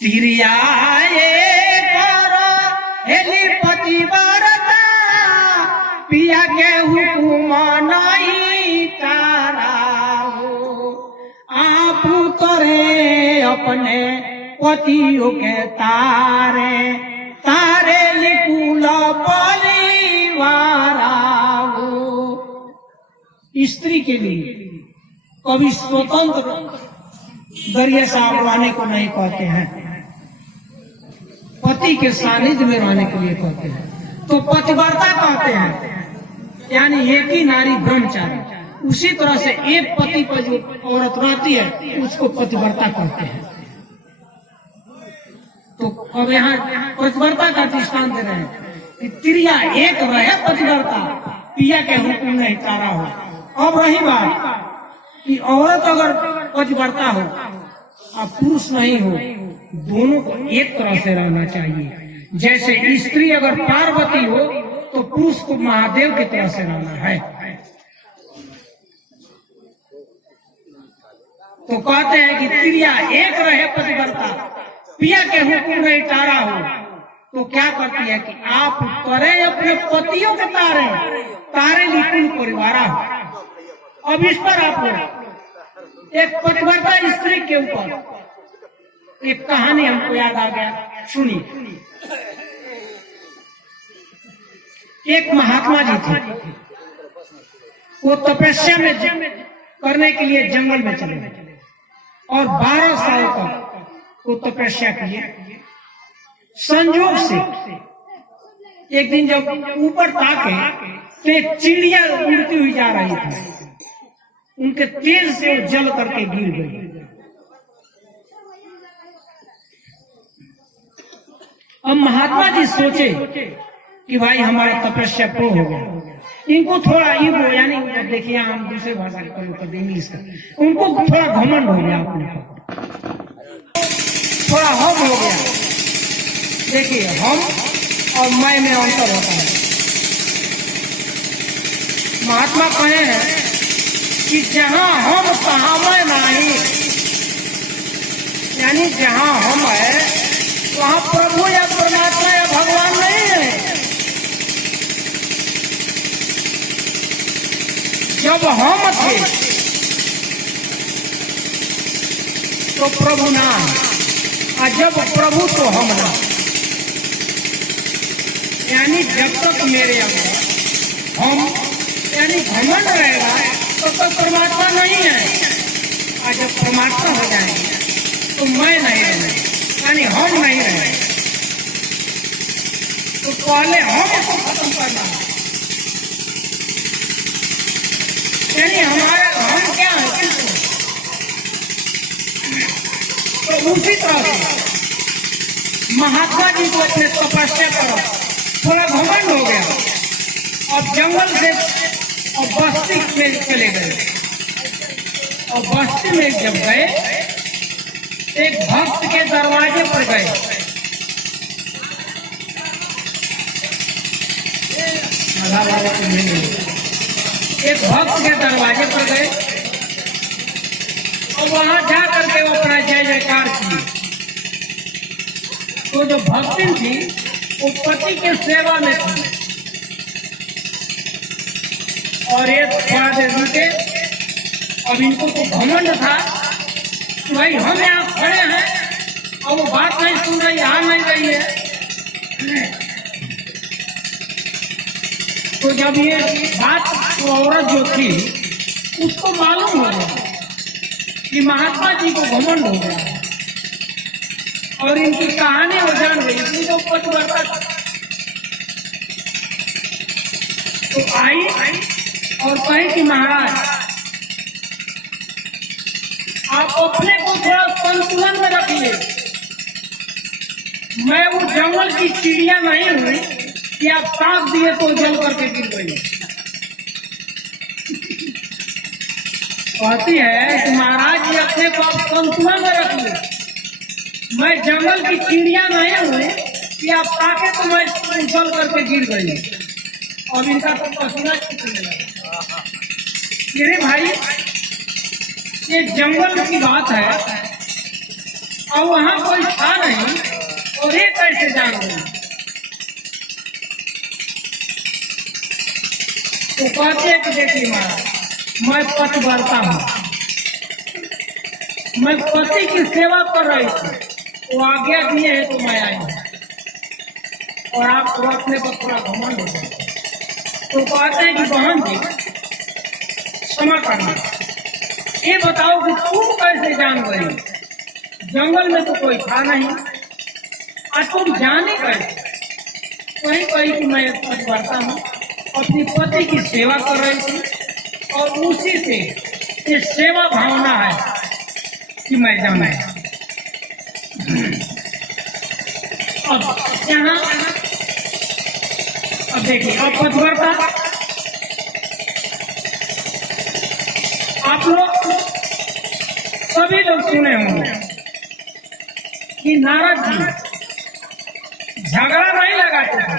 तिरियाए करो हेली पतिव्रता पिया के हुकुम नहीं ताराओ आप करे अपने पतियों के तारे तारे लिकुल परिवार स्त्री के लिए कभी स्वतंत्र दरिया साहब रहने को नहीं कहते हैं, पति के सानिध्य में रहने के लिए कहते हैं। तो पतिव्रता कहते हैं यानी एक ही नारी ब्रह्मचारी। उसी तरह से एक पति पर जो औरत रहती है उसको पतिव्रता कहते हैं। तो अब यहाँ पतिव्रता का दृष्टांत दे रहे हैं कि तिरिया एक रहे पतिव्रता पिया के हुक्म नहीं तारा हो। अब रही बात कि औरत अगर पतिव्रता हो और पुरुष नहीं हो, दोनों को एक तरह से रहना चाहिए। जैसे स्त्री अगर पार्वती हो तो पुरुष को महादेव की तरह से रहना है। तो कहते हैं कि तिरिया एक रहे पतिव्रता पिया के हुक्म नहीं तारा हो, तो क्या करती है कि आप करें अपने पतियों के तारे तारे लिकुल परिवार हो। अब इस पर आपको एक पतिव्रता स्त्री के ऊपर एक कहानी हमको याद आ गया, सुनिए। एक महात्मा जी थे, वो तपस्या में करने के लिए जंगल में चले गए और 12 साल तक वो तपस्या किए। संयोग से एक दिन जब ऊपर ताके तो एक चिड़िया उड़ती हुई जा रही थी, उनके तेज से जल करके गिर गई। अब महात्मा जी सोचे कि भाई हमारा तपस्या पूर्ण हो गया। इनको थोड़ा ईगो यानी देखिए हम दूसरे भाषा का प्रयोग करते इंग्लिश का, उनको थोड़ा घमंड हो गया, अपने थोड़ा हम हो गया। देखिए हम और मैं में अंतर होता है। महात्मा कहे हैं कि जहां हम तहां मैं नहीं, यानी जहां हम है वहां प्रभु या परमात्मा या भगवान नहीं है। जब हम थे तो प्रभु ना, और जब प्रभु तो हम ना। यानी जब तक मेरे अंदर हम यानी घमंड रहेगा तो परमात्मा नहीं है, और जब परमात्मा हो जाएंगे तो मैं नहीं रहूंगा, यानी हम नहीं रहे। तो पहले हम को खत्म करना है, यानी हमारे हम क्या है किसको। तो उसी तरह से महात्मा जी को अपने तपस्या करो थोड़ा घमंड हो गया और जंगल से और बस्ती में चले गए। और बस्ती में जब गए एक भक्त के दरवाजे पर गए। एक भक्त के दरवाजे पर गए और वहां जाकर के वो अपना जय जयकार किए। तो जो भक्तिन थी वो पति के सेवा में थी और एक थोड़ा देर रुके। अब इनको तो घमंड था कि भाई हम यहाँ खड़े हैं और वो बात नहीं सुन रही, यहाँ नहीं रही है। तो जब ये बात वो औरत जो थी उसको मालूम हो गया कि महात्मा जी को घमंड हो गया और इनकी कहानी वो जान गई, इतनी तो पतिव्रता। तो आई और कही कि महाराज आप अपने को थोड़ा संतुलन में रखिए। मैं वो जंगल की चिड़िया नहीं हुई कि आप साथ दिए तो जल करके गिर गई। कहती है कि महाराज जी अपने को आप संतुलन में रखिए। मैं जंगल की चिड़िया नहीं हुई कि आप ताके तो मैं जल करके गिर गई। और इनका तो पसीना छूटने लगा। मेरे भाई ये जंगल की बात है और वहां कोई था नहीं और ये कैसे जान गई? तो कहते कि देखिए महाराज, मैं पतिव्रता हूँ, मैं पति की सेवा कर रही थी, वो आज्ञा दिए है तो मैं आई हूँ, और आप अपने पर थोड़ा घमंड हो गए। तो कहते हैं कि बहन जी क्षमा करना, ये बताओ कि तुम कैसे जान गई? जंगल में तो कोई था नहीं, आज तुम जाने कैसे? वही कही कि मैं पतिव्रता हूँ, अपनी पति की सेवा कर रही थी, और उसी से ये सेवा भावना है कि मैं जाना। अब यहाँ अब देखिए, अब पतिव्रता आप लोग सभी लोग सुने होंगे कि नारद जी झगड़ा नहीं लगाते थे,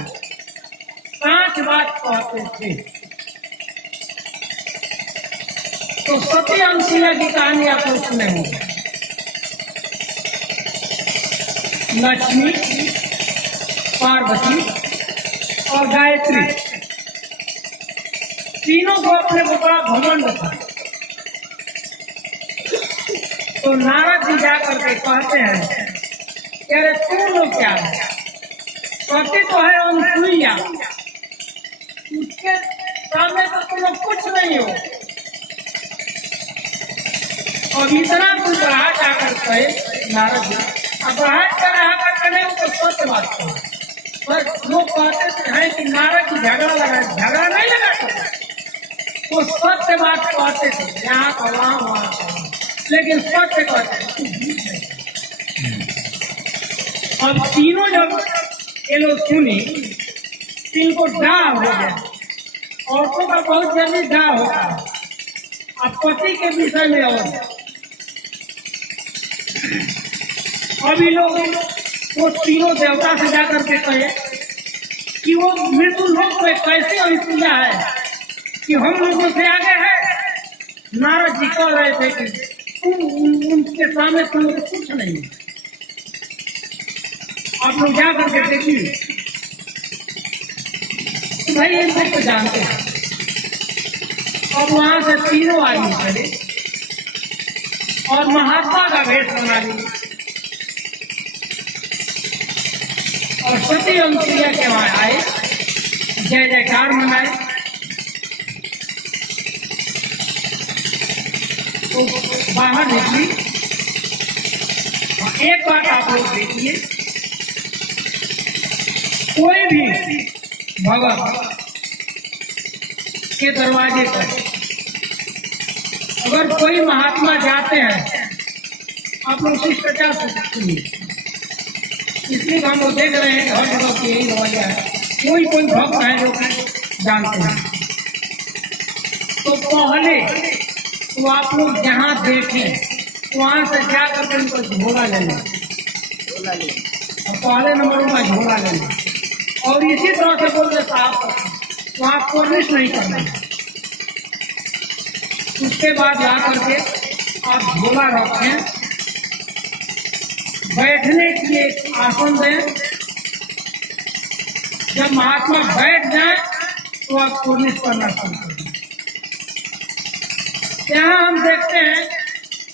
पांच बात कहते थे। तो सती अनुसुईया की कहानी आप लोग सुने होंगे। लक्ष्मी, पार्वती और गायत्री तीनों को अपने को बड़ा घमंड था। तो नारद जी जाकर के कहते हैं कि अरे तुम लोग क्या है? सती तो है अनुसुईया, उसके सामने तो तुम लोग कुछ नहीं हो। और इतना तुम बढ़ा जाकर कहे नारद जी, अब बढ़ा कर नहीं तो सत्य बात करो। पर लोग कहते हैं कि नारद जी झगड़ा लगा, झगड़ा नहीं लगाते, वो सत्य बात कहते थे, यहाँ का वहाँ का, लेकिन सत्य कहते थे। अब तीनों जब ये लोग सुनी, इनको डाह हो गया। औरतों का बहुत जल्दी डाह होता है। अब पति के विषय में और अभी लोग वो तीनों देवता से जाकर के कहे कि वो मृत्यु लोक में कैसे अनुसुईया है कि हम लोगों से आगे है। नारद जी कह रहे थे कि तुम उनके सामने तुम लोग कुछ नहीं। आप लोग जा करके देखिए, भाई ये सब तो जानते हैं। अब वहां से तीनों आदमी चले और महात्मा का भेष बना ली और सती अनुसुईया के वहां आए, जय जयकार मनाए। तो बाहर निकली। एक बात आप लोग देखिए, कोई भी भगत के दरवाजे पर अगर कोई महात्मा जाते हैं, आप लोग शिष्टाचार से सुनिए, इसलिए हम लोग देख रहे हैं कि हर जगह की यही रवैया है। कोई भक्त है जो जानते हैं, तो पहले तो आप लोग जहाँ देखें वहां से जाकर के उनको झोला ले लें, और पहले नंबर उनका झोला ले लें, और इसी तरह से बोलते साफ वहाँ कोशिश नहीं करना है। उसके बाद जा करके आप झोला रखें, बैठने के लिए एक आसन दें। जब महात्मा बैठ जाए तो आप कोशिश करना शुरू करें। यहाँ हम देखते हैं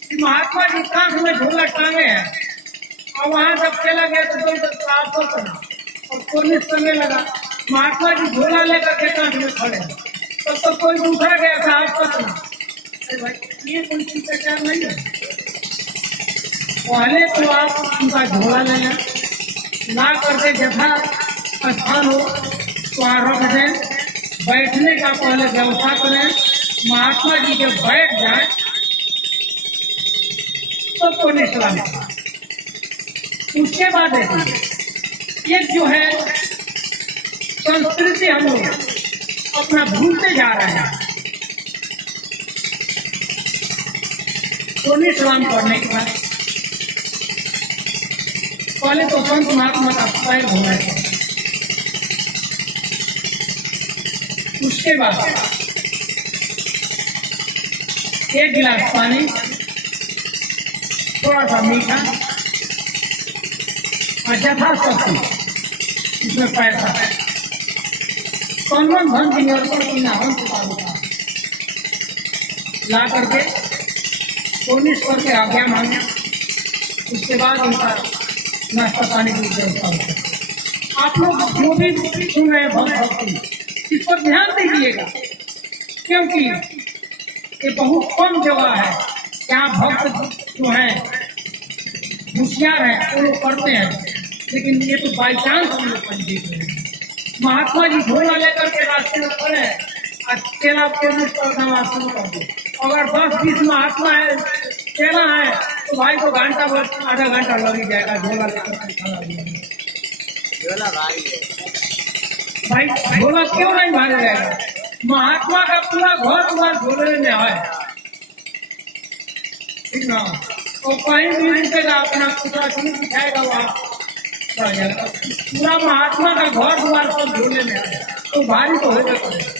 कि महात्मा जी कांख में झोला टांगे हैं, और वहां जब चला गया तो बोलकर साफ हो करना और कोशिश करने लगा। महात्मा जी झोला लेकर के कांख में खड़े, तब तो कोई दूसरा गया साफ करना। भाई ये कोई शिष्टाचार नहीं है। पहले तो आप उनका झोला ले लें, ना करके जथा स्थान हो तो वहाँ रख दें। बैठने का पहले व्यवस्था करें। महात्मा जी जब बैठ जाए तो कोने सलाम। उसके बाद देखिए, एक जो है संस्कृति हम लोग अपना भूलते जा रहे हैं। कोने सलाम करने के बाद पहले तो संत महात्मा का पैर धोना चाहिए। उसके बाद एक गिलास पानी, थोड़ा सा मीठा और यथाशक्ति इसमें पैसा कौन धन की अर्पण की ना हम ला करके कोनीश्वर के आज्ञा मांगे, उसके बाद उनका नाश्ता पानी की व्यवस्था होती है। आप लोग जो भी सुन रहे हैं भक्ति, इस पर ध्यान दीजिएगा, क्योंकि ये बहुत कम जगह है जहाँ भक्त जो है होशियार है वो लोग करते हैं, लेकिन ये तो बाई चांस हम लोग कहीं देख रहे हैं। महात्मा जी झोला लेकर के रास्ते में खड़े हैं और चेला शुरू कर दे। अगर 10-20 महात्मा है चेला है तो भाई को घंटा भर आधा घंटा लग ही जाएगा झोला लेकर के खड़ा भाई। झोला क्यों नहीं मारा जाएगा? महात्मा का पूरा घर द्वार झोले में है, ठीक ना? और कहीं भी रुकेगा अपना पूरा शुरू दिखाएगा वहाँ पूरा महात्मा का घर द्वार सब झोले में है, तो भारी तो होगा करेगा।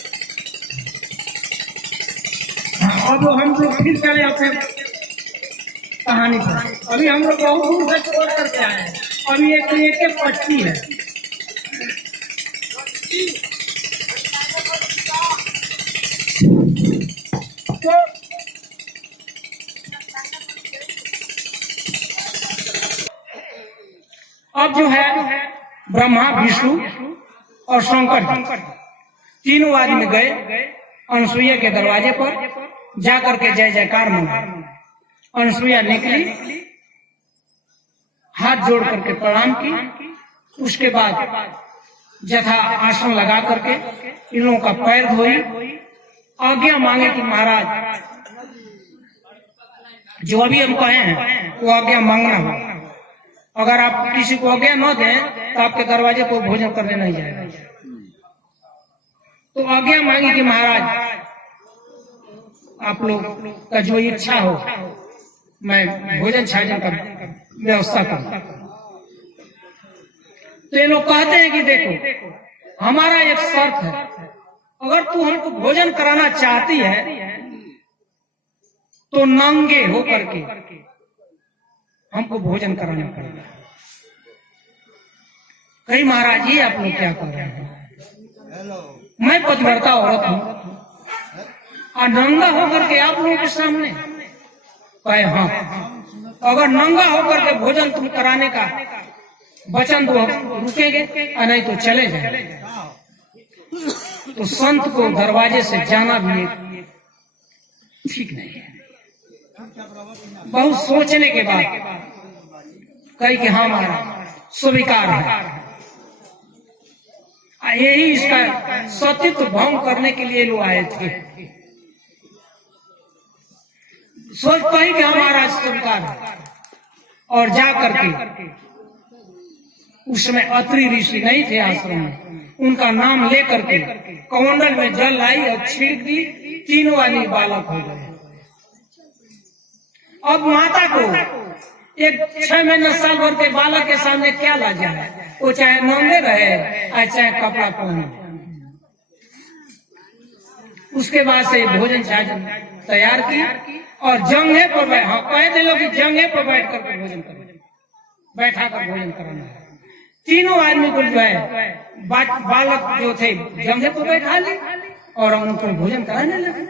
अब हम लोग फिर चले अपने कहानी पर। अभी हम लोग बहुत दूर से छोड़ करके आए हैं, अभी एक पट्टी है। तो अब जो है ब्रह्मा, विष्णु और शंकर तीनों आदमी गए अनसुईया के दरवाजे पर, जाकर के जय जयकार मांगा। अनसुईया निकली, हाथ जोड़ करके प्रणाम की, उसके बाद जथा आसन लगा करके इन लोगों का पैर धोई, आज्ञा मांगे कि महाराज जो अभी हम कहे हैं वो आज्ञा मांगना हो। अगर आप किसी को आज्ञा न दें तो आपके दरवाजे को भोजन करने नहीं जाएगा। तो आज्ञा मांगी कि महाराज आप लोग का जो इच्छा हो मैं भोजन छाजन का व्यवस्था करूं। तो ये लोग कहते हैं कि देखो हमारा एक शर्त है, अगर तू हमको भोजन कराना चाहती है तो नंगे हो करके हमको भोजन कराना पड़ेगा। कहीं महाराज जी आप लोग क्या कर रहे हैं? मैं पतिव्रता औरत हूं और नंगा होकर के आप लोगों के सामने कहे हाँ, अगर नंगा होकर के भोजन तुम कराने का वचन तो रुकेंगे और नहीं तो चले जाएंगे। तो संत को दरवाजे से जाना भी ठीक नहीं है। बहुत सोचने के बाद कही कि हाँ महाराज स्वीकार है। यही इसका सतीत्व भंग करने के लिए लोग आए थे। सोच पाई कि हमारा स्वीकार है और जा करके उसमें अत्रि ऋषि नहीं थे आश्रम में, उनका नाम लेकर के कमंडल में जल लाई और छींक दी, तीनों आदमी बालक हो गए। अब माता को एक 6 महीने साल भर के बालक के सामने क्या लाजा है? वो चाहे नंगे रहे और चाहे कपड़ा पहने। उसके बाद से भोजन छाजन तैयार की और जंघे पर हाँ कह दे लो कि जंघे पर बैठ करके भोजन करो, बैठा कर भोजन कराना है। तीनों आदमी को जो है बालक जो थे जंघे पर बैठा ली और उनको भोजन कराने लगे।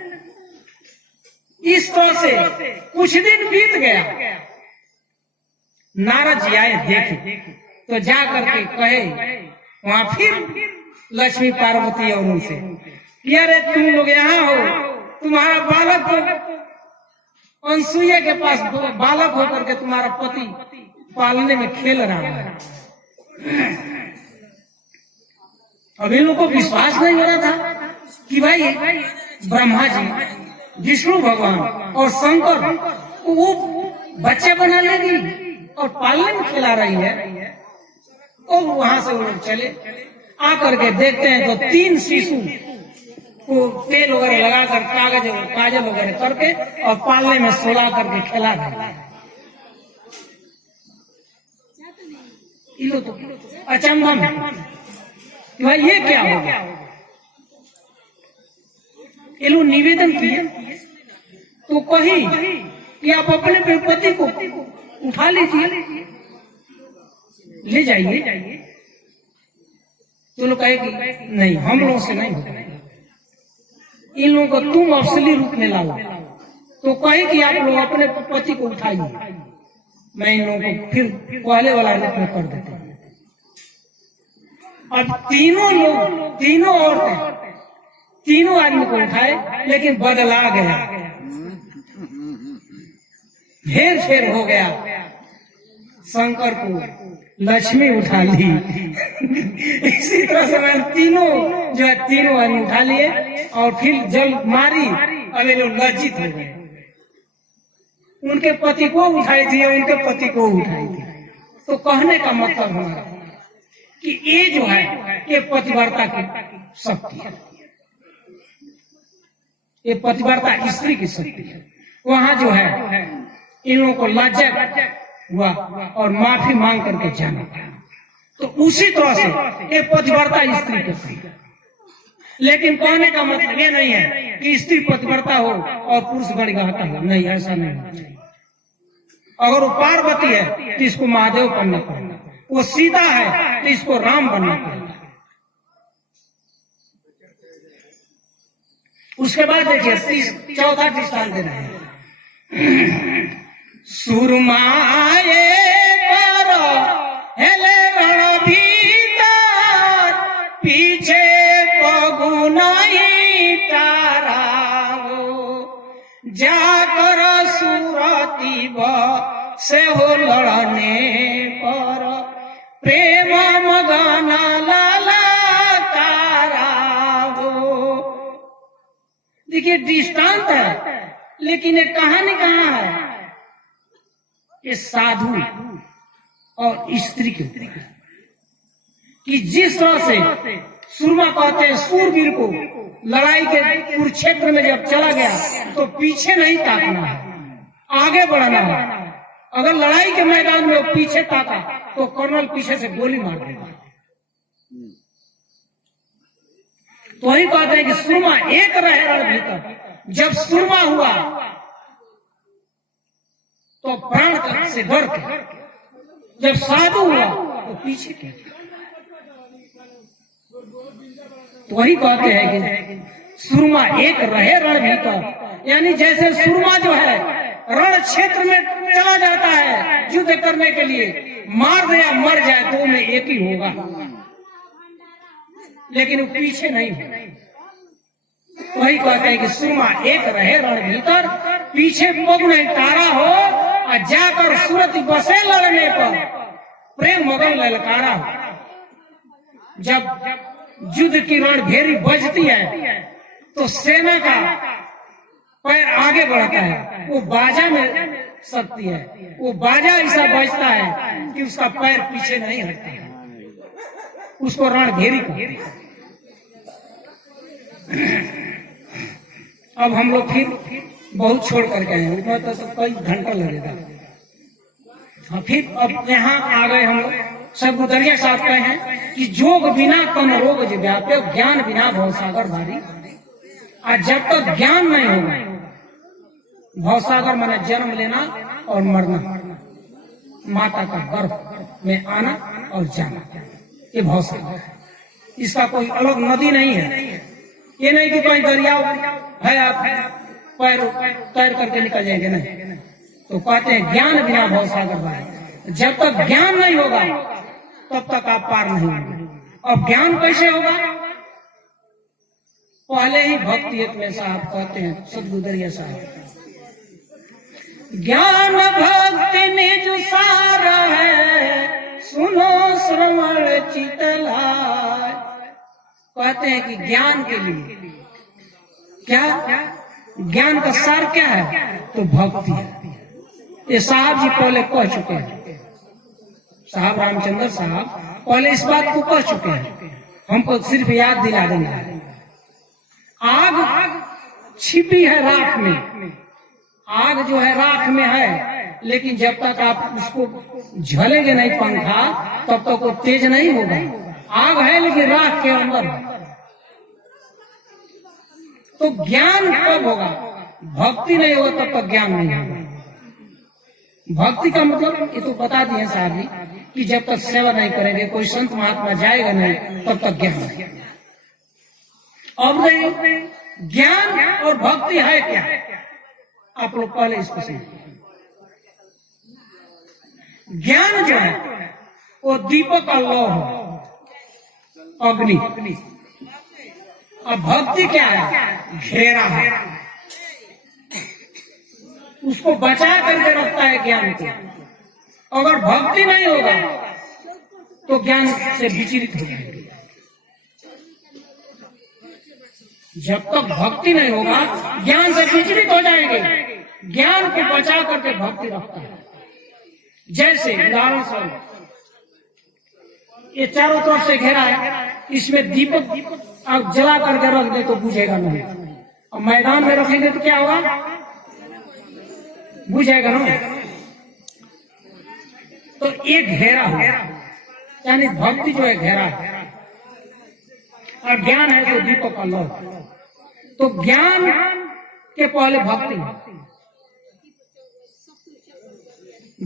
इस तरह से कुछ दिन बीत गया। नारद जी आए देखे तो जा करके कहे वहां फिर लक्ष्मी पार्वती और उनसे, अरे तुम लोग यहाँ हो, तुम्हारा बालक अनसुईया के पास बालक होकर के तुम्हारा पति पालने में खेल रहा है। अब इन लोगों को विश्वास नहीं हो रहा था कि भाई ब्रह्मा जी, विष्णु भगवान और शंकर वो बच्चे बना लेगी और पालने में खिला रही है। और वहां से वो लोग चले आकर के देखते हैं तो 3 शिशु को तेल वगैरह लगाकर काजल वगैरह करके और पालने में सोला करके खिला रहे। तो अचंभा में भाई ये क्या होगा? ये लोग निवेदन किए तो कही कि आप अपने पति को उठा लीजिए। ले जाइए। तो लोग कहेगी नहीं, हम लोगों से नहीं होता, इन लोगों को तुम असली रूप में लाओ। तो कहे कि आप लोग अपने पति को उठाइए, मैं इन लोगों को फिर पहले वाला रूप में कर देता हूं। अब तीनों लोग, तीनों औरतें, तीनों आदमी को उठाए, लेकिन बदला गया, हेर फेर हो गया। शंकर को लक्ष्मी उठा ली। इसी तरह से मैंने तीनों जो है तीनों आदमी उठा लिए और फिर जल मारी। अब ये लोग लज्जित हो गए, उनके पति को उठाई थी, उनके पति को उठाई थी। तो कहने का मतलब हमारा कि ये जो है ये पतिव्रता की शक्ति है, ये पतिव्रता स्त्री की शक्ति है। वहां जो है इन लोगों को लज्जा हुआ और माफी मांग करके जाना पड़ा। तो उसी तरह से ये पतिव्रता स्त्री की शक्ति है। लेकिन कहने का मतलब ये नहीं है कि स्त्री पतिव्रता हो और पुरुष गणगाता हो, नहीं, ऐसा नहीं। अगर वो पार्वती है तो इसको महादेव बनना पड़ेगा, वो सीता है तो इसको राम बनना पड़ेगा। उसके बाद देखिए चौथा दृष्टांत दे रहे हैं। सुरमाए पर हेले रण भीतर, पीछे पगु नहीं ताराओ, जाकर सुरती से हो लड़ने पर, प्रेम मगन लाला ताराओ। देखिए दृष्टांत है, लेकिन ये कहानी कहाँ है? ये साधु और स्त्री के ऊपर कि जिस तरह से सुरमा कहते हैं सूरवीर को लड़ाई के कुरुक्षेत्र में जब चला गया तो पीछे नहीं ताकना है, आगे बढ़ना है। अगर लड़ाई के मैदान में वो पीछे ताका तो कर्नल पीछे से गोली मार देगा। तो वही कहते हैं कि सुरमा एक रहे रण भीतर। जब सुरमा हुआ तो प्राण से डर के, जब साधु हुआ तो पीछे के। तो वही कहते हैं कि सुरमा एक रहे रण भीतर, यानी जैसे सुरमा जो है रण क्षेत्र में चला जाता है युद्ध करने के लिए, मार दे या मर जाए तो में एक ही होगा, लेकिन वो पीछे नहीं है। वही कहते हैं कि सुरमा एक रहे रण भीतर, पीछे पग नहीं तारा हो, और जाकर सूरत बसे लड़ने पर प्रेम मगन ललकारा हो। जब युद्ध की रण घेरी बजती है तो सेना का पैर आगे बढ़ता है, वो बाजा में शक्ति है, वो बाजा ऐसा बजता है कि उसका पैर पीछे नहीं हटता है, उसको रण घेरी को। अब हम लोग फिर बहुत छोड़ करके आए, उसमें तो कई घंटा लगेगा। हाँ, फिर अब यहाँ आ गए हम लोग। सब गुदरिया साहब कहे हैं कि जोग बिना तन रोग व्याप्य, ज्ञान बिना भवसागर भारी। आज जब तक ज्ञान नहीं होगा, भवसागर माने जन्म लेना और मरना, माता का गर्भ में आना और जाना, ये भवसागर है। इसका कोई अलग नदी नहीं है। ये नहीं कि कोई दरिया है आप पैर तैर करके निकल जाएंगे, नहीं। तो कहते हैं ज्ञान बिना भवसागर भारी। जब तक ज्ञान नहीं होगा तब तक आप पार नहीं होंगे। अब ज्ञान कैसे होगा? पहले ही भक्ति एक में साहब कहते हैं, सदगुदरिया साहब, ज्ञान भक्ति निज सार है, सुनो श्रवण चितलाय। कहते हैं कि ज्ञान के लिए क्या, ज्ञान का सार क्या है? तो भक्ति है। ये साहब जी पहले कह चुके हैं, साहब रामचंद्र साहब पहले इस बात को कह चुके हैं, हमको सिर्फ याद दिला देंगे। आग छिपी है राख में, आग जो है राख में है, लेकिन जब तक आप उसको झलेंगे नहीं पंखा तब तक वो तेज नहीं होगा। आग है लेकिन राख के अंदर है। तो ज्ञान कब होगा? भक्ति नहीं होगा तब तक ज्ञान नहीं होगा। भक्ति का मतलब ये तो बता दिए साहब जी कि जब तक सेवा नहीं करेंगे, कोई संत महात्मा जाएगा नहीं, तब तक ज्ञान नहीं। अब नहीं, ज्ञान और भक्ति है क्या? आप लोग पहले इसको समझिए। ज्ञान जो है वो दीपक का लौ है, अग्नि। अब भक्ति क्या है? घेरा है, उसको बचा करके रखता है ज्ञान को। अगर भक्ति नहीं होगा तो ज्ञान से विचलित हो जाएंगे। जब तक भक्ति नहीं होगा ज्ञान से विचलित हो जाएंगे। ज्ञान को बचा करके भक्ति रखता है। जैसे उदाहरण स्वरूप ये चारों तरफ से घेरा है, इसमें दीपक आप जला करके रख दे तो बुझेगा नहीं। और मैदान में रखेंगे तो क्या होगा? बुझेगा ना। तो एक घेरा है, यानी भक्ति जो है घेरा है, और ज्ञान है तो दीपक का लौ। तो ज्ञान के पहले भक्ति,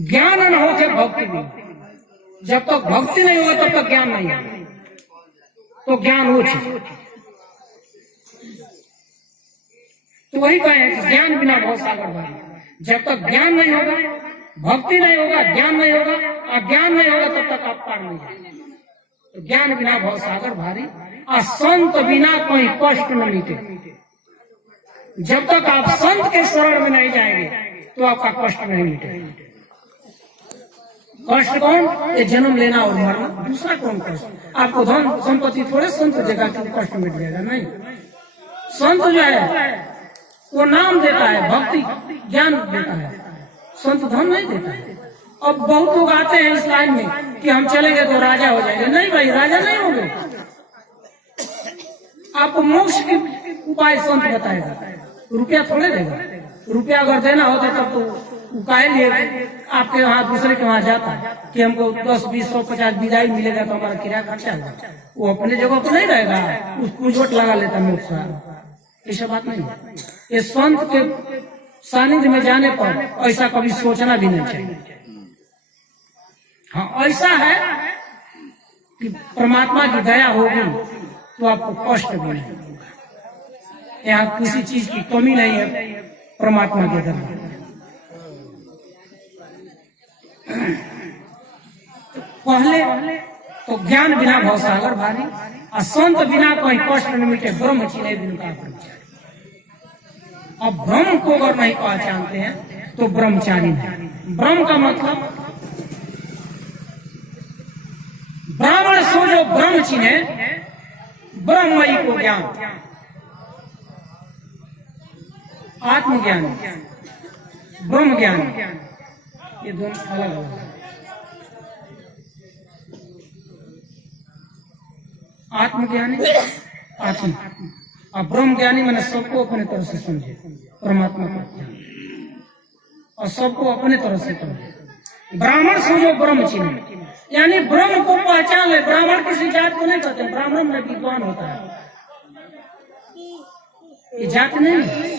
ज्ञान न हो के भक्ति नहीं। जब तक भक्ति नहीं होगा तब तक ज्ञान नहीं है। तो ज्ञान वो चीज, तो वही कहे कि ज्ञान बिना भव सागर भारी। जब तक ज्ञान नहीं होगा, भक्ति नहीं होगा, ज्ञान नहीं होगा, और ज्ञान नहीं होगा तब तक आप पार नहीं जाएंगे। तो ज्ञान बिना भव सागर भारी, और संत बिना कोई कष्ट न मिटे। जब तक आप संत के शरण में नहीं जाएंगे तो आपका कष्ट नहीं मिटेगा। कष्ट कौन? ये जन्म लेना और मरना। दूसरा कौन कष्ट? आपको धन संपत्ति थोड़े संत देगा कि कष्ट मिट जाएगा, नहीं। संत जो है वो नाम देता है, भक्ति ज्ञान देता है, संत धन नहीं देता है। अब बहुत लोग आते हैं इस लाइन में कि हम चलेंगे तो राजा हो जाएंगे। नहीं भाई, राजा नहीं होंगे। आपको मोक्ष के उपाय संत बताएगा, रुपया थोड़े देगा। रुपया अगर देना होता तब तो उपाय लिए आपके वहां दूसरे के वहां जाता कि हमको 10, 20, 100, 50 विदाई मिलेगा तो हमारा किराया खर्चा होगा। वो अपने जगह पर नहीं रहेगा, उसको जोट लगा लेता मोक्ष। ऐसा बात नहीं है। ये संत के सानिध्य में जाने पर ऐसा कभी सोचना भी नहीं चाहिए। हाँ, ऐसा है कि परमात्मा की दया होगी तो आपको कष्ट भी नहीं होगा। यहाँ किसी चीज की कमी नहीं है परमात्मा के दर। पहले तो ज्ञान बिना भव सागर भारी, और संत बिना कोई कष्ट न मिटे, ब्रह्म चिन्हे बिन का ब्रह्मचारी। अब ब्रह्म को अगर नहीं पहचानते हैं तो ब्रह्मचारी नहीं। ब्रह्म का मतलब ब्राह्मण सो जो ब्रह्म चिन्हे, ब्रह्मयी को ज्ञान। आत्मज्ञान, ब्रह्म ज्ञान, ये दोनों अलग अलग है। आत्मज्ञानी आत्म, और ब्रह्म ज्ञानी मैंने सबको अपने तरह से समझे, परमात्मा का ज्ञान, और सबको अपने तरह से समझे। ब्राह्मण समझो ब्रह्म चिन्ह, यानी ब्रह्म को पहचान ले। ब्राह्मण किसी जात को नहीं कहते, ब्राह्मण में विद्वान होता है, ये जात नहीं है।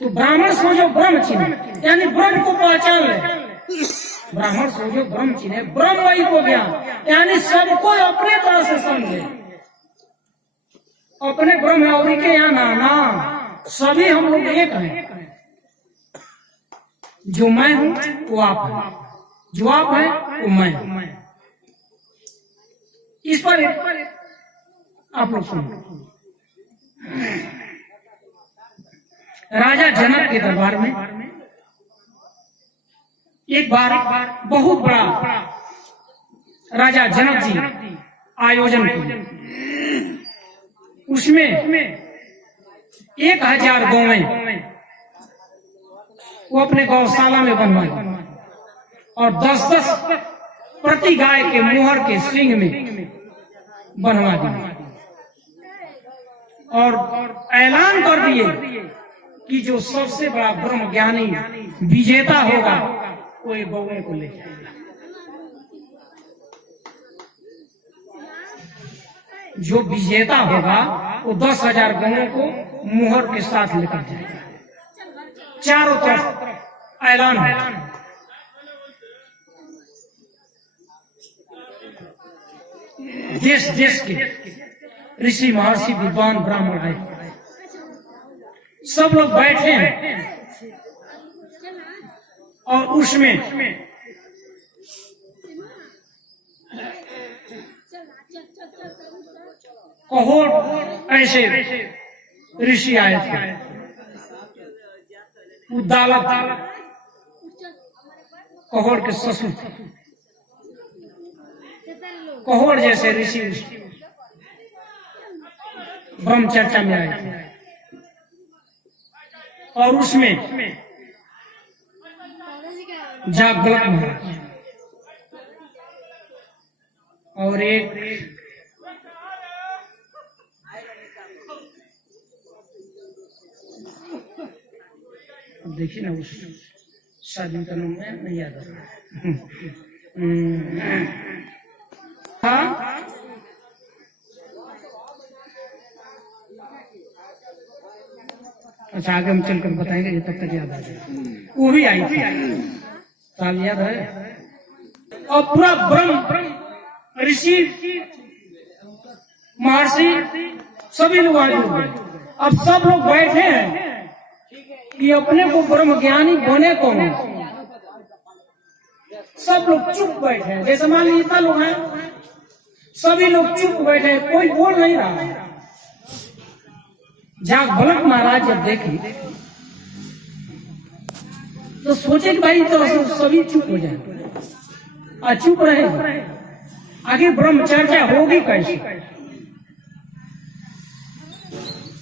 तो ब्राह्मण समझो ब्रह्म चिन्ह, यानी ब्रह्म को पहचान ले। ब्राह्मण समझो ब्रह्म चिन्ह, ब्रह्मयी को ज्ञान, यानी सबको अपने तरह से समझे। अपने ब्रह्म और के यहाँ ना, सभी हम लोग एक हैं। जो मैं हूं वो आप है, जो आप है वो मैं हूं। इस पर आप लोग सुनो। राजा जनक के दरबार में एक बार बहुत बड़ा राजा जनक जी आयोजन किए। उसमें 1000 गौवें वो अपने गौशाला में बनवाई, और 10-10 प्रति गाय के मुहर के सिंग में बनवा दिए, और ऐलान कर दिए कि जो सबसे बड़ा ब्रह्म ज्ञानी विजेता होगा वो ये गौवें को ले जाएगा। जो विजेता होगा वो 10,000 गौवें को मुहर के साथ लेकर जाएगा। चारों तरफ ऐलान है। देश देश के ऋषि महर्षि विद्वान ब्राह्मण आए, सब लोग बैठे हैं और उसमें कहोड़ ऐसे ऋषि आए थे। उद्दालक कहोड़ के ससुर थे। कहोड़ जैसे ऋषि ब्रह्म चर्चा में आए थे और उसमें जागृत महाराज और एक देखिए ना, उस शादी का नाम नहीं याद आ रहा। अच्छा, आगे हम चलकर बताएंगे, ये तब तक याद आ जाए। वो भी आई थी, साल याद है। और पूरा ब्रह्म ऋषि महर्षि सभी लोग आ गए। अब सब लोग बैठे हैं कि अपने को ब्रह्म ज्ञानी बने कौन। सब लोग चुप बैठे हैं, जैसे मान लीजिए इतना लोग हैं, सभी लोग चुप बैठे हैं, कोई बोल नहीं रहा। जागवलक महाराज जब देखे तो सोचे कि भाई तो सभी चुप हो जाए और चुप रहे, आगे ब्रह्म चर्चा होगी कैसे।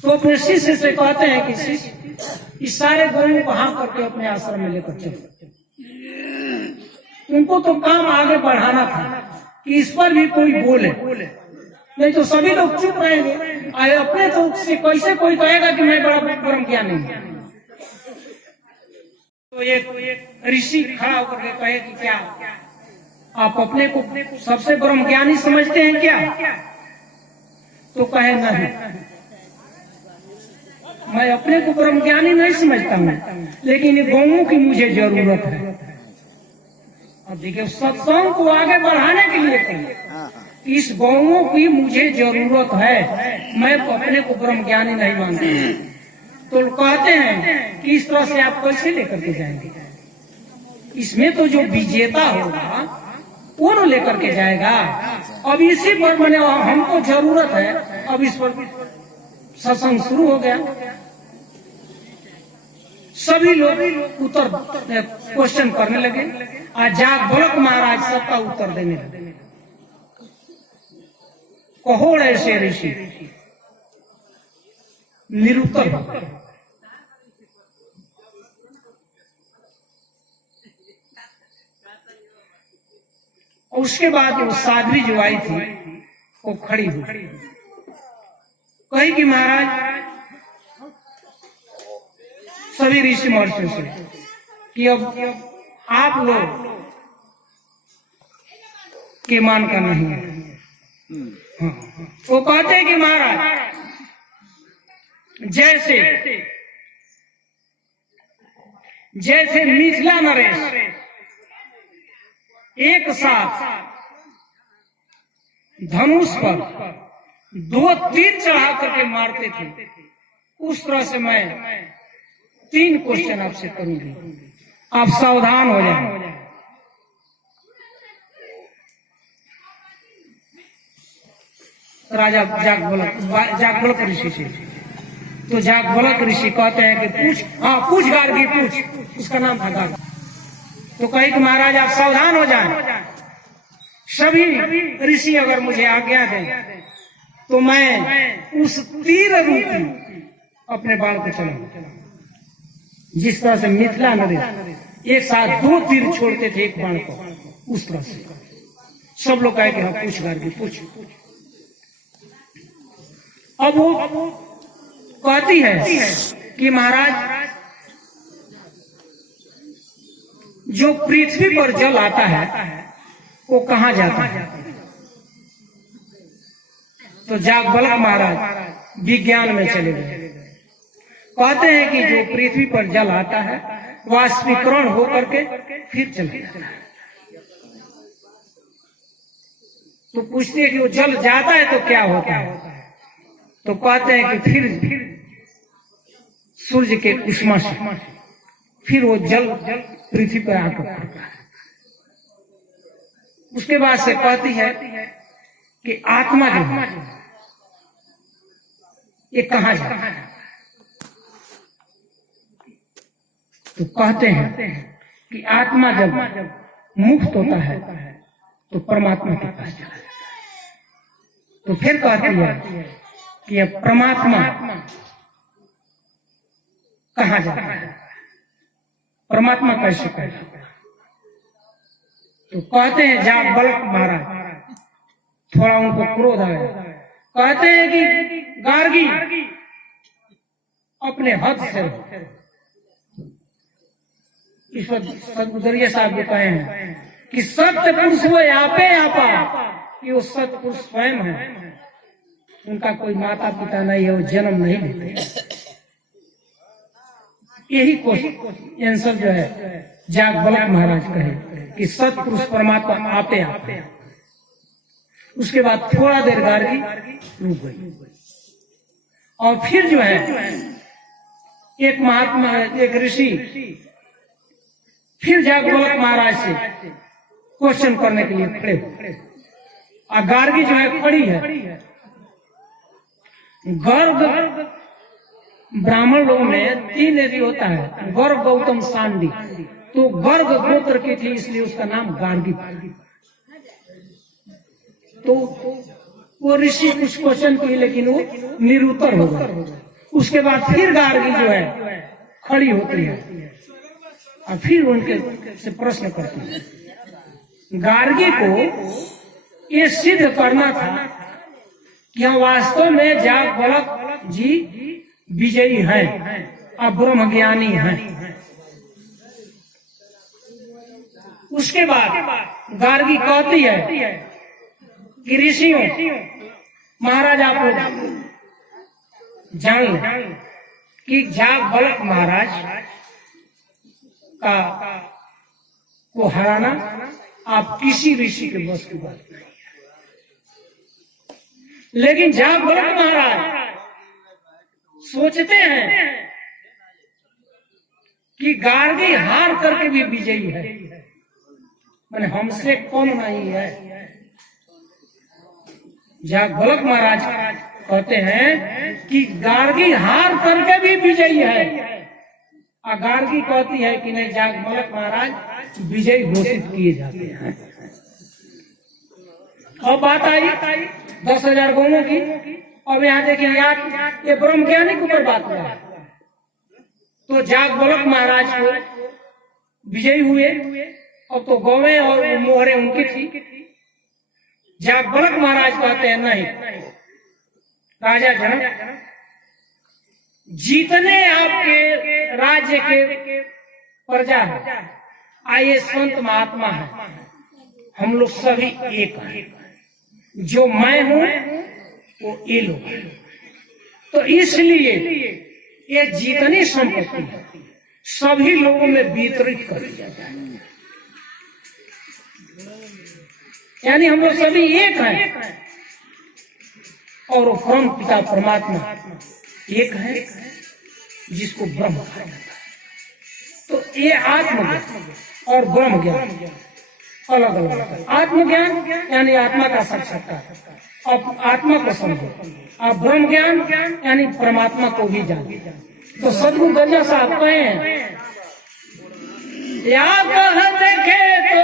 तो अपने शिष्य से कहते हैं कि शिष्य इस सारे गुरुओं को हाथ करके अपने आश्रम में लेकर चले। उनको तो काम आगे बढ़ाना था कि इस पर भी कोई बोले, नहीं तो सभी लोग चुप रहेंगे। अपने तो से कैसे कोई कहेगा कि मैं बड़ा ब्रह्म ज्ञानी हूं। तो एक ऋषि खड़ा होकर के कहे कि क्या आप अपने को सबसे ब्रह्म ज्ञानी समझते हैं क्या? तो कहे नहीं, मैं अपने को ब्रह्म ज्ञानी नहीं समझता हूँ, लेकिन ये गौओं की मुझे जरूरत है। अब देखिए, सत्संग को आगे बढ़ाने के लिए इस गौओं की मुझे जरूरत है, मैं तो अपने को ब्रह्म ज्ञानी नहीं मानता। तो कहते हैं कि इस तरह से आप कैसे लेकर के जाएंगे? इसमें तो जो विजेता होगा वो न लेकर के जाएगा। अब इसी पर मैंने हमको जरूरत है, अब इस पर सत्संग शुरू हो गया। सभी लोग उत्तर क्वेश्चन करने लगे और जागवलक महाराज सबका उत्तर देने लगे। कहोड़ ऐसे ऋषि निरुत्तर हो गए। और उसके बाद वो साध्वी जो आई थी वो खड़ी हुई, कही कि महाराज सभी ऋषि महर्षियों से कि अब आप लोग के मान का नहीं है। वो कहते हैं कि महाराज जैसे मिथिला नरेश एक साथ धनुष पर 2 तीर चढ़ा करके मारते थे, उस तरह से मैं 3 क्वेश्चन आपसे करूंगी, आप सावधान हो जाए। राजा जागवलक ऋषि से, तो जागवलक ऋषि कहते हैं कि पूछ, हाँ पूछ गार्गी पूछ। उसका नाम था गार्गी। तो कहे कि महाराज आप सावधान हो जाएं, सभी ऋषि अगर मुझे आज्ञा दें तो मैं उस तीर रूपी अपने बाण को चलाऊं। जिस तरह से मिथिला नरेश एक साथ 2 तीर छोड़ते थे एक बाण को, उस तरह से सब लोग कहे कि हाँ पूछ गार्गी पूछ। अब वो कहती है कि महाराज जो पृथ्वी पर जल आता है वो कहाँ जाता है? तो जागवलक महाराज विज्ञान में चले गए। कहते हैं कि जो पृथ्वी पर जल आता है वाष्पीकरण होकर के फिर चले जाता है। तो पूछती है कि वो जल जाता है तो क्या होता है? तो कहते हैं कि फिर सूर्य के उष्मा से फिर वो जल पृथ्वी पर आकर पड़ता है। उसके बाद से कहती है कि आत्मा जो है ये कहाँ जाता है? तो कहते हैं कि आत्मा जब मुक्त होता है तो परमात्मा के पास चला जाता है। तो फिर कहती है कि अब परमात्मा कहाँ जाता है, परमात्मा कैसे पैदा होता है? तो कहते हैं जाग बलक महाराज, थोड़ा उनको क्रोध आया, कहते हैं कि गार्गी अपने हद से ईश्वर सदगुजरिया साहब जो कहे हैं कि सत्य पुरुष वो आपे आपा, कि वो सत्य पुरुष स्वयं है, उनका कोई माता पिता नहीं है, वो जन्म नहीं लेते। यही आंसर जो है जाग बलक महाराज कहे कि सत्य पुरुष परमात्मा आपे आपे। उसके बाद थोड़ा देर गार्गी रुक गई और फिर जो है एक महात्मा एक ऋषि फिर जाग बलक महाराज से क्वेश्चन करने के लिए खड़े हो, और गार्गी जो है खड़ी है। गर्ग ब्राह्मण लोगों में 3 ऋषि होता है, गर्ग गौतम सांडी, तो गर्ग गोत्र की थी इसलिए उसका नाम गार्गी। तो वो ऋषि कुछ क्वेश्चन की लेकिन वो निरुत्तर हो गए। उसके बाद फिर गार्गी जो है खड़ी होती है और फिर उनके से प्रश्न करती है। गार्गी को ये सिद्ध करना था कि हम वास्तव में जाग बलक जी विजयी हैं और ब्रह्म ज्ञानी हैं। उसके बाद गार्गी कहती है कि ऋषियों महाराज आप जान कि जाग बलक महाराज का को हराना आप किसी ऋषि के बस की बात नहीं है। लेकिन जाग बलक महाराज सोचते हैं कि गार्गी हार करके भी विजयी है, मैंने हमसे कम नहीं है। जाग बलक महाराज कहते हैं कि गार्गी हार करके भी विजयी है, और गार्गी कहती है कि नहीं जाग बलक महाराज विजयी घोषित किए जाते हैं। और बात आई 10,000 गौओं की। अब यहाँ देखिए यार ये ब्रह्म ज्ञानी के ऊपर बात हुआ, तो जाग बलक महाराज को विजयी हुए। अब तो गौवें और मोहरे उनकी थी। जाग बलक महाराज कहते हैं नहीं, राजा जनक जितने आपके राज्य के प्रजा है, आइए संत महात्मा है, हम लोग सभी एक हैं। जो मैं हूं वो ये लोग, तो इसलिए ये जितनी संपत्ति है सभी लोगों में वितरित कर दिया जाए। यानी हम लोग सभी एक हैं और वो परम पिता परमात्मा एक है जिसको ब्रह्म कहा जाता है। तो ये आत्मज्ञान और ब्रह्म ज्ञान अलग अलग। आत्मज्ञान यानी आत्मा का साक्षात्कार, अब आत्मा को समझो, और ब्रह्म ज्ञान यानी परमात्मा को भी जानो। तो सदगुरु दरिया साहब कहे हैं या कह देखे तो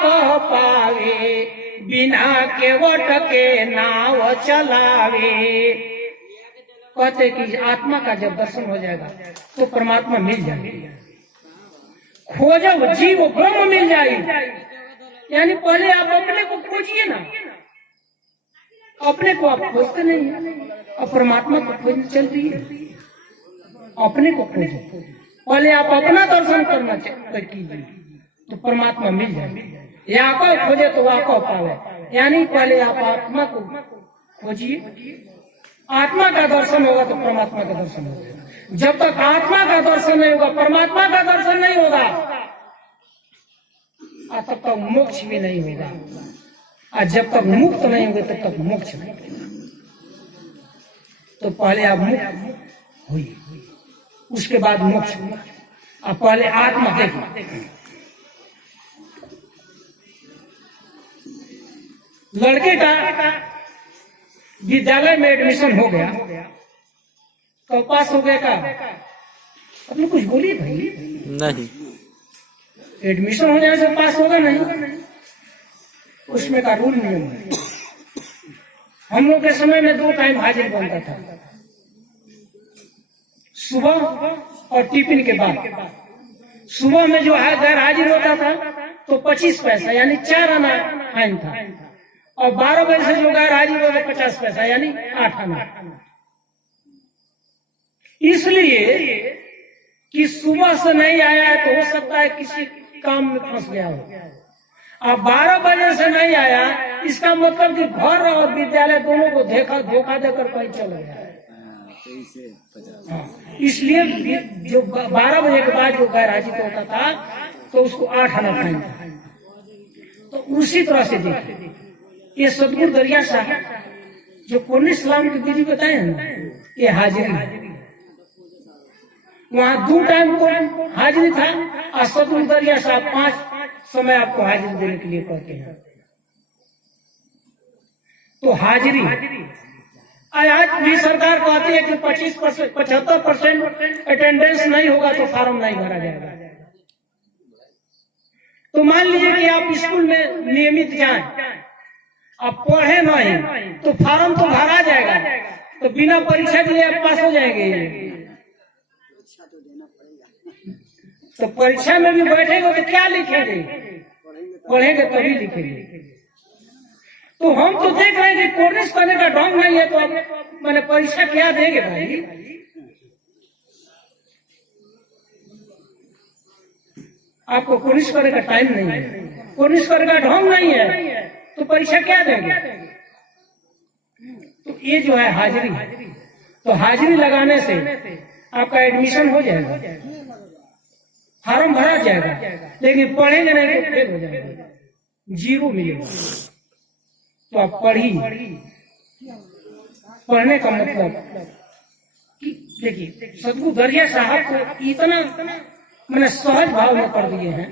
कह पावे, बिना के वट के नाव चलावे। कहते कि आत्मा का जब दर्शन हो जाएगा तो परमात्मा मिल जाएगी। खोजो जीव ब्रह्म मिल जाएगी। यानी पहले आप अपने को खोजिए ना, अपने को आप खोजते नहीं है, और परमात्मा को खोज चल रही है। अपने को खोजो, पहले आप अपना दर्शन करना कीजिए तो परमात्मा मिल जाएगी। या को खोजे तो वाको पावे, यानी पहले आप आत्मा को खोजिए, आत्मा का दर्शन होगा तो परमात्मा का दर्शन होगा। जब तक आत्मा का दर्शन नहीं होगा, परमात्मा का दर्शन नहीं होगा, तब तक मोक्ष भी नहीं होगा। और जब तक मुक्त नहीं होंगे तब तक मोक्ष नहीं। तो पहले आप मुक्त हुई, उसके बाद मोक्ष। अब पहले आत्मा देखिए, लड़के का विद्यालय में एडमिशन हो गया, तो पास हो गया का? अपने कुछ बोलिए भाई। नहीं, एडमिशन हो जाने से पास होगा नहीं, उसमें का रूल नियम है। हम लोग के समय में 2 टाइम हाजिर बनता था, सुबह और टिफिन के बाद। सुबह में जो है गैर हाजिर होता था तो 25 पैसा यानी 4 आना फाइन था, और 12 बजे से जो गैर हाजिर होता 50 पैसा यानी 8 आना। इसलिए कि सुबह से नहीं आया है तो हो सकता है किसी काम में फंस गया हो। अब 12 बजे से नहीं आया, इसका मतलब कि घर और विद्यालय दोनों को धोखा देकर कहीं चल गया है। इसलिए जो 12 बजे के बाद जो गैर हाजिर होता था तो उसको 8 आना फाइन था। तो उसी तरह से देखिए, ये सदगुरु दरिया साहब जो पुण्य इस्लाम की विधि बताए हैं ना, ये हाजिरी। वहाँ 2 टाइम को हाजिरी था, और सदगुरु दरिया साहब 5 समय आपको हाजिरी देने के लिए कहते हैं। तो हाजिरी आज भी सरकार कहती है कि 75% अटेंडेंस नहीं होगा तो फार्म नहीं भरा जाएगा। तो मान लीजिए कि आप स्कूल में नियमित जाएं, आप पढ़े नहीं तो फार्म तो भरा जाएगा, तो बिना परीक्षा दिए आप पास हो जाएंगे। तो परीक्षा में भी बैठेंगे तो क्या लिखेंगे? पढ़ेंगे तभी लिखेंगे। तो हम तो देख रहे हैं कि कोर्स करने का ढंग नहीं है, तो अब मैंने परीक्षा क्या देंगे भाई? आपको कोर्स करने का टाइम नहीं है, कोर्स करने का ढंग नहीं है, तो परीक्षा क्या देंगे? तो ये जो है हाजिरी, तो हाजिरी लगाने से आपका एडमिशन हो जाएगा, फार्म भरा जाएगा, लेकिन पढ़ेंगे नहीं तो फेल हो जाएगा, 0 मिलेगा। तो आप पढ़ने का मतलब देखिए, सदगुरु दरिया साहब को इतना मैंने सहज भाव में कर दिए हैं।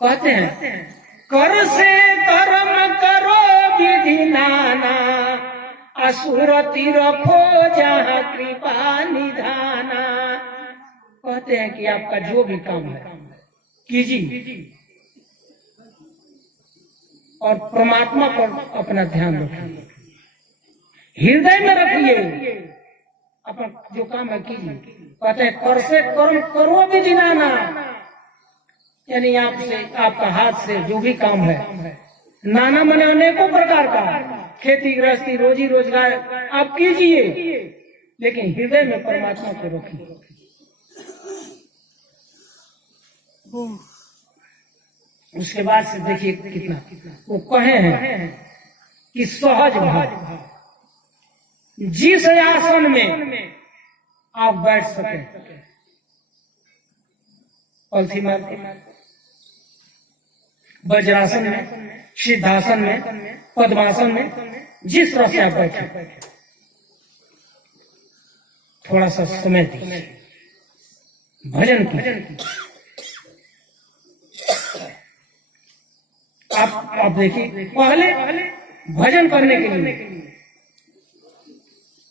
कहते हैं, कर से कर्म करो विधि नाना, असुरति रखो जहाँ कृपा निधाना। कहते हैं कि आपका जो भी काम है कीजिए, और परमात्मा पर अपना ध्यान रखिए, हृदय में रखिए, अपना जो काम है कीजिए। कहते हैं, कर से कर्म करो विधि नाना, यानी आपसे, आपका हाथ से जो भी काम है, नाना माने अनेकों प्रकार का, खेती गृहस्थी रोजी रोजगार आप कीजिए, लेकिन हृदय में परमात्मा को रखिए। उसके बाद से देखिए कितना वो कहे हैं कि सहज भाव, जिस आसन में आप बैठ सके, पलथी मारते, वज्रासन में, सिद्धासन में, पद्मासन में, जिस तरह से आप बैठे, थोड़ा सा समय दीजिए, भजन कीजिए। आप देखिए, पहले भजन करने के लिए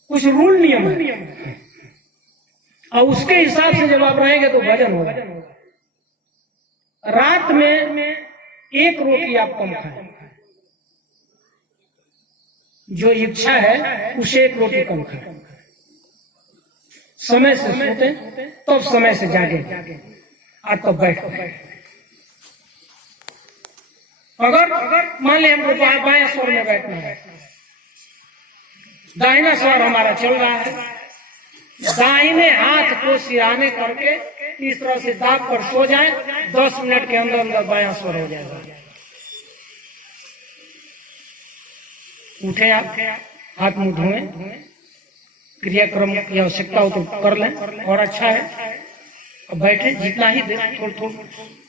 कुछ रूल नियम है, और उसके हिसाब से जब आप रहेंगे तो भजन होगा। रात में 1 रोटी आप कम खाएं, जो इच्छा है उसे 1 रोटी कम खाएं। समय से सोते तब समय से जागे, और तब बैठो। अगर मान लिया हमको बाएं स्वर में बैठना है, दाहिना स्वर हमारा चल रहा है, दाहिने हाथ को सिराने करके इस तरह से दाब पर सो जाए, 10 मिनट के अंदर अंदर बायां स्वर हो जाएगा। उठे आप, हाथ मुंह धोए, क्रियाक्रम की आवश्यकता हो तो कर लें, और अच्छा है। अब बैठे, जितना ही देर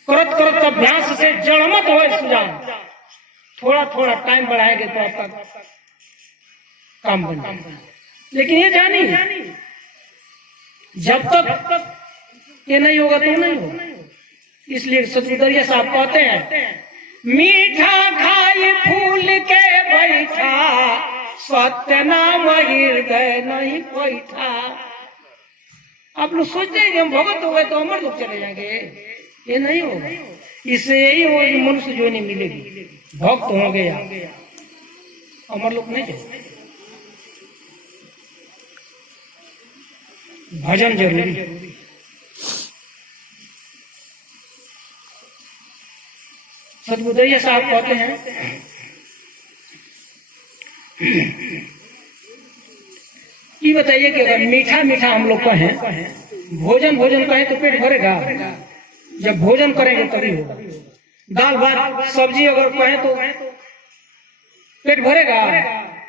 थोड़ा करत अभ्यास से जड़ मत हो सुझाव, थोड़ा थोड़ा टाइम बढ़ाएंगे तो आपका काम बन जाएगा। लेकिन ये जानी जब तक ये नहीं होगा तो नहीं होगा। इसलिए सतगुरुदरिया साहब कहते हैं, मीठा खाई फूल के बैठा, सत्य नाम हृदय नहीं बैठा। आप लोग सोचते हैं कि हम भगत हो गए तो अमर लोग चले जाएंगे, ये नहीं होगा। इससे यही होगा कि मनुष्य जो नहीं मिलेगी, भक्त हो गया, अमर लोग नहीं जाएंगे। भजन जरूरी। सतगुरुदरिया साहब कहते हैं, ये बताइए कि अगर मीठा मीठा हम लोग कहें, भोजन कहें तो पेट भरेगा? जब भोजन करेंगे तभी होगा। दाल भात सब्जी अगर कहें तो पेट भरेगा?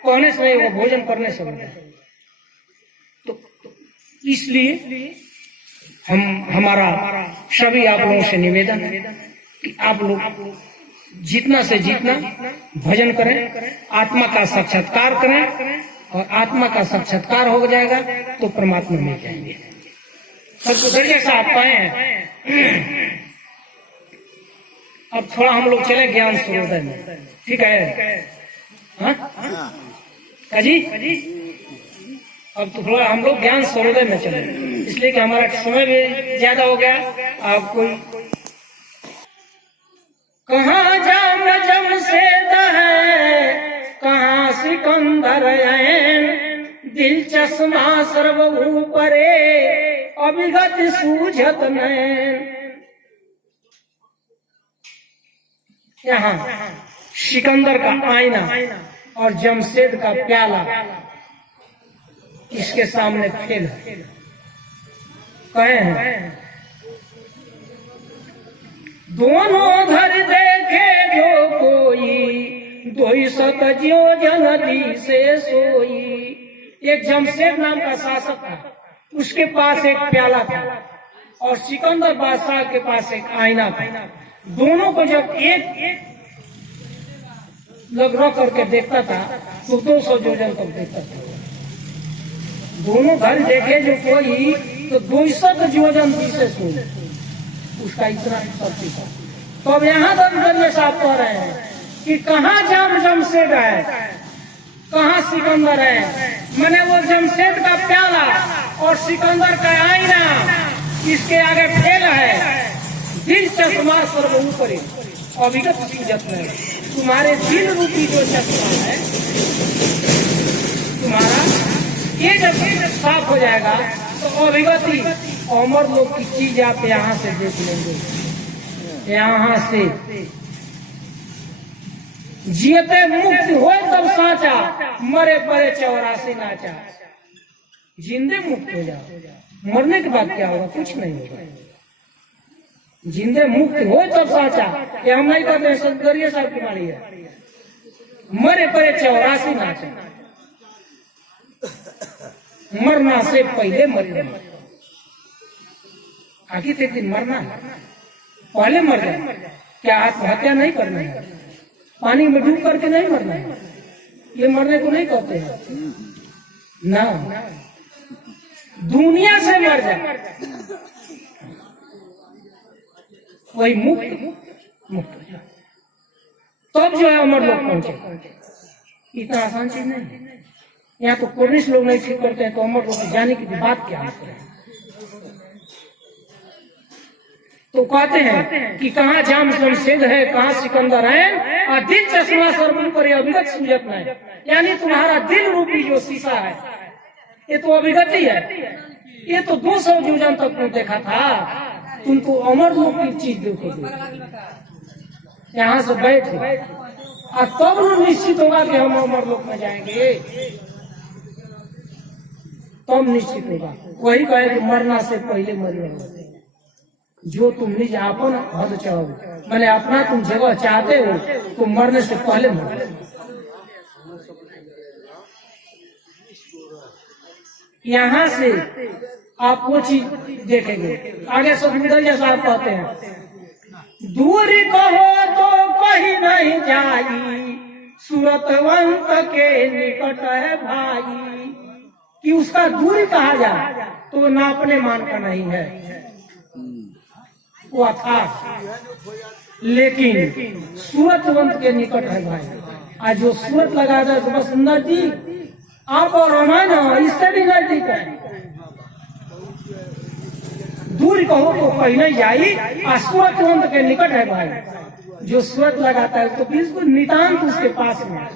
कहने से नहीं होगा, भोजन करने से होगा। तो इसलिए हमारा सभी आप लोगों से निवेदन है कि आप लोग जितना से जितना भजन करें, आत्मा का साक्षात्कार करें, और आत्मा का साक्षात्कार हो जाएगा तो परमात्मा मिल जाएंगे। सतगुरुदरिया साहब कहे हैं। अब थोड़ा हम लोग चले ज्ञान सूर्योदय में, ठीक है? हाँ जी, अब तो थोड़ा हम लोग ज्ञान सूर्योदय में चले, इसलिए कि हमारा समय भी ज्यादा हो गया। अब कोई कहाँ जाम जमशेद है, कहाँ सिकंदर है, दिल चश्मा सर्व ऊपरे, अभिगत सूझत नैन। यहाँ सिकंदर का आईना और जमशेद का प्याला इसके सामने फेल है। कहे हैं, दोनों धर देखे जो कोई, 200 योजन दी से सोई। एक जमशेद नाम का शासक था, उसके पास एक प्याला था, और सिकंदर बादशाह के पास एक आईना था। दोनों को जब एक लग रख करके देखता था तो 200 योजन तक देखता था। दोनों घर देखे जो कोई तो 200 योजन से सोई, उसका इतना शक्ति था। तो अब यहाँ सतगुरुदरिया साहब कह रहे हैं कि कहाँ जाम जमशेद है, कहाँ सिकंदर है। मैंने वो जमशेद का प्याला और सिकंदर का आईना इसके आगे फेल है। दिल चश्मा सर्व ऊपरी, अभिगत सूझत नहीं। तुम्हारे दिल रूपी जो चश्मा है तुम्हारा, ये जब साफ हो जाएगा तो अभिगति अमर लोग की चीज आप यहाँ से देख लेंगे। यहाँ से जियते मुक्त हो तब साचा, मरे परे 84 नाचा। जिंदे मुक्त हो जाओ, मरने के बाद क्या होगा? कुछ नहीं होगा। जिंदे मुक्त हो तब साचा, ये हम नहीं कहते हैं, सतगुरुदरिया साहब की वाणी है। मरे परे 84 नाचा, मरना से पहले मरना। आखिर एक दिन मरना है, पहले मर जाए। क्या आत्महत्या नहीं करना है? पानी में डूब करके नहीं मरना है, ये मरने को नहीं कहते हैं ना। दुनिया से मर जाए वही मुक्त हो जाए, तब जो है अमर लोग पहुंचे। इतना आसान चीज नहीं है। यहाँ तो पुलिस लोग नहीं ठीक करते हैं, तो अमर लोग जाने की बात क्या है? तो कहते हैं कि कहाँ जाम जमशेद है, कहाँ सिकंदर है, और दिल चश्मा सर्व पर अभिगत सूझत नहीं। यानी तुम्हारा दिल रूपी जो शीशा है ये तो अभिगति है। ये तो 200 योजन तक तुम देखा था, तुम तो अमर लोग की चीज देखोगे। यहाँ से बैठ और तब निश्चित होगा कि हम अमर लोक में जाएंगे, तब निश्चित होगा। वही कहे कि मरना से पहले मरिए। जो तुम निज आपन हद चाहो, मैंने अपना तुम जगह चाहते हो तो मरने से पहले मरो। यहाँ से आप वो चीज देखेंगे। आगे सतगुरुदरिया साहब कहते हैं दूरी कहो तो कहीं नहीं जाई, सूरतवंत के निकट है भाई। कि उसका दूरी कहा जाए तो नापने मान का नहीं है, वो अथाह, लेकिन सूरतवंत के निकट है भाई। आज जो सूरत लगा जाए तो बस नजदीक, आप और हमारा इससे भी नजदीक है। दूर कहो तो कहीं नहीं जाई, और सूरतवंत के निकट है भाई। जो सूरत लगाता है तो बिल्कुल नितांत उसके पास में।